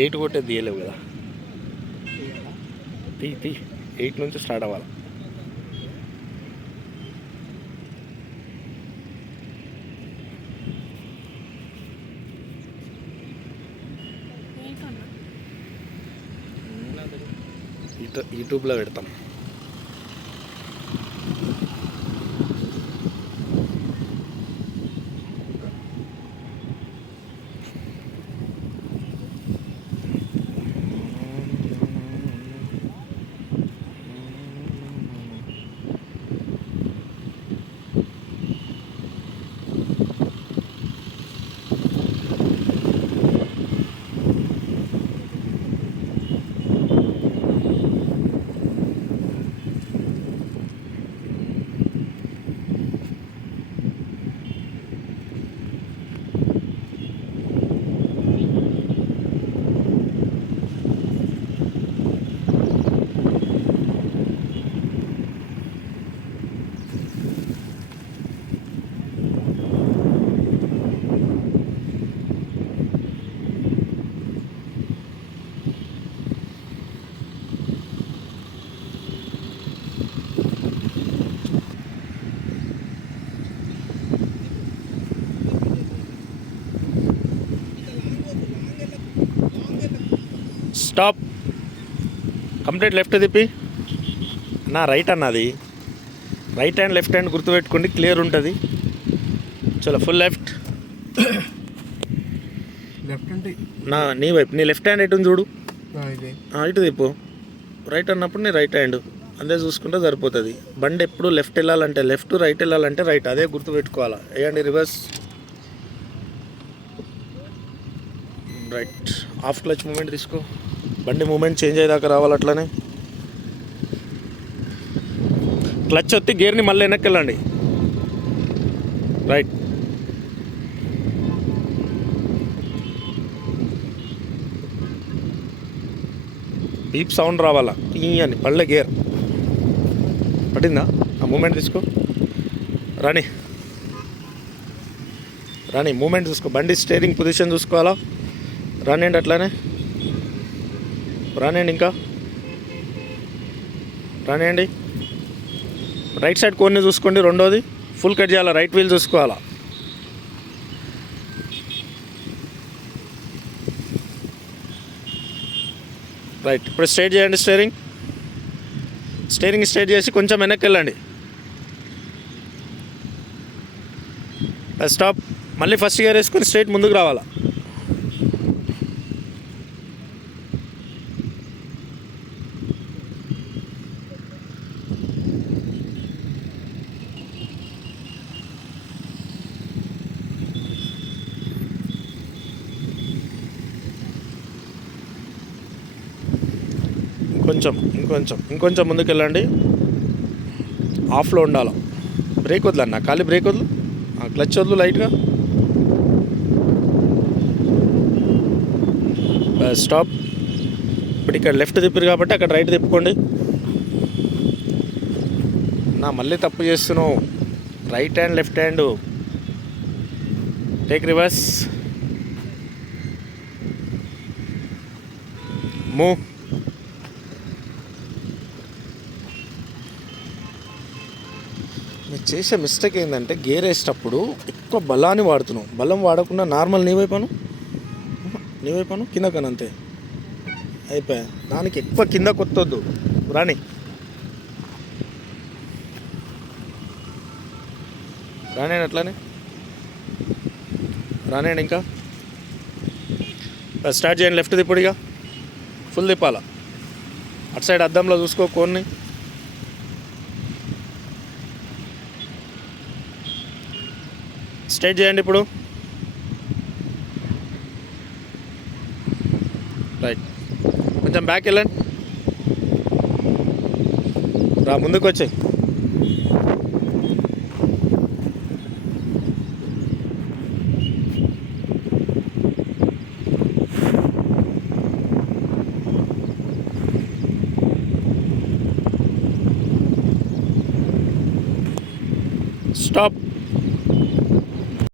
8 కొట్టేది తీయలేవు కదా. తీ 8 నుంచి స్టార్ట్ అవ్వాలి. యూట్యూబ్లో పెడతాం. స్టాప్. కంప్లీట్ లెఫ్ట్ తిప్పి నా రైట్ అన్నది. రైట్ హ్యాండ్ లెఫ్ట్ హ్యాండ్ గుర్తుపెట్టుకోండి, క్లియర్ ఉంటుంది. చలో ఫుల్ లెఫ్ట్. లెఫ్ట్ అంటే నీ వైపు, నీ లెఫ్ట్ హ్యాండ్ ఎటు చూడు, ఇటు తిప్పు. రైట్ అన్నప్పుడు నీ రైట్ హ్యాండ్ అంతే చూసుకుంటే సరిపోతుంది. బండి ఎప్పుడు లెఫ్ట్ వెళ్ళాలంటే లెఫ్ట్, రైట్ వెళ్ళాలంటే రైట్, అదే గుర్తుపెట్టుకోవాలా. వేయండి reverse, right. Half clutch moment తీసుకో, బండి మూమెంట్ చేంజ్ అయ్యేదాకా రావాలి. అట్లనే క్లచ్ వచ్చి గేర్ని మళ్ళీ వెనక్కి వెళ్ళండి. రైట్. బీప్ సౌండ్ రావాలా, ఈ అని పళ్ళే గేర్ పడిందా. ఆ మూమెంట్ తీసుకో, రాని మూమెంట్ చూసుకో. బండి స్టీరింగ్ పొజిషన్ చూసుకోవాలా. రానియండి అట్లానే, రానియండి, ఇంకా రానియండి. రైట్ సైడ్ కోన్ని చూసుకోండి. రెండోది ఫుల్ కట్ చేయాలా, రైట్ వీల్ చూసుకోవాలా. రైట్. ఇప్పుడు స్ట్రైట్ చేయండి. స్టీరింగ్ స్ట్రైట్ చేసి కొంచెం వెనక్కి వెళ్ళండి. స్టాప్. మళ్ళీ ఫస్ట్ గేర్ వేసుకొని స్ట్రైట్ ముందుకు రావాలా. ఇంకొంచెం ముందుకు వెళ్ళండి. ఆఫ్లో ఉండాలి. బ్రేక్ వదలన్నా, ఖాళీ బ్రేక్ వదులు, క్లచ్ వదులు లైట్గా. స్టాప్. ఇప్పుడు ఇక్కడ లెఫ్ట్ తిప్పారు కాబట్టి అక్కడ రైట్ తిప్పుకోండి. మళ్ళీ తప్పు చేస్తున్నావు. Right hand left hand. Take reverse, move. మీరు చేసే మిస్టేక్ ఏంటంటే గేర్ వేసేటప్పుడు ఎక్కువ బలాన్ని వాడుతున్నావు. బలం వాడకుండా నార్మల్ నీ వైపును కింద కనంతే అయిపోయా. దానికి ఎక్కువ కింద కొత్తొద్దు. రాని అట్లానే రానియండి. ఇంకా స్టార్ట్ చేయండి. లెఫ్ట్ తిప్పుడుగా ఫుల్ తిప్పాలా. అటు సైడ్ అద్దంలో చూసుకో కోన్ని. స్ట్రైట్ చేయండి ఇప్పుడు. రైట్. కొంచెం బ్యాక్ వెళ్ళండి. రా ముందుకు వచ్చాయి.